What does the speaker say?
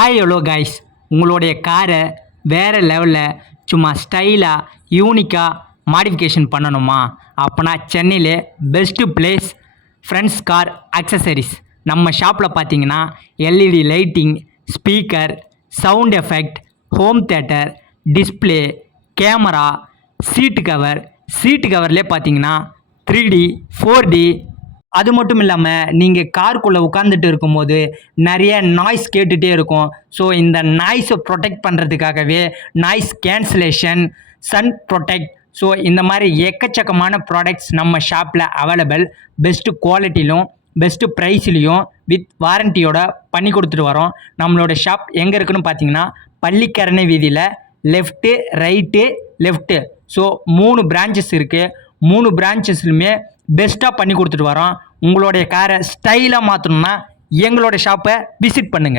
Hi hello guys, உங்களுடைய காரை வேறு லெவலில் சும்மா ஸ்டைலாக யூனிக்காக மாடிஃபிகேஷன் பண்ணணுமா? அப்போனா சென்னையில் best place friends car accessories. நம்ம ஷாப்பில் பார்த்தீங்கன்னா LED lighting, speaker, sound effect, home theatre, display, camera, seat கவர்லேயே பார்த்தீங்கன்னா 3D 4D. அது மட்டும் இல்லாமல் நீங்கள் காருக்குள்ளே உட்காந்துட்டு இருக்கும்போது நிறைய நாய்ஸ் கேட்டுகிட்டே இருக்கும். ஸோ இந்த நாய்ஸை ப்ரொடெக்ட் பண்ணுறதுக்காகவே noise cancellation, sun protect, so இந்த மாதிரி எக்கச்சக்கமான ப்ராடக்ட்ஸ் நம்ம ஷாப்பில் அவைலபிள். பெஸ்ட்டு குவாலிட்டிலும் பெஸ்ட்டு ப்ரைஸ்லேயும் வித் வாரண்டியோட பண்ணி கொடுத்துட்டு வரோம். நம்மளோட ஷாப் எங்கே இருக்குன்னு பார்த்தீங்கன்னா பள்ளிக்கரணை வீதியில் left right left, so 3 branches இருக்குது. 3 பிரான்ச்சஸ்லுமே பெஸ்ட்டாக பண்ணி கொடுத்துட்டு வரோம். உங்களுடைய காரை ஸ்டைலாக மாற்றணும்னா எங்களோட ஷாப்பை விசிட் பண்ணுங்கள்.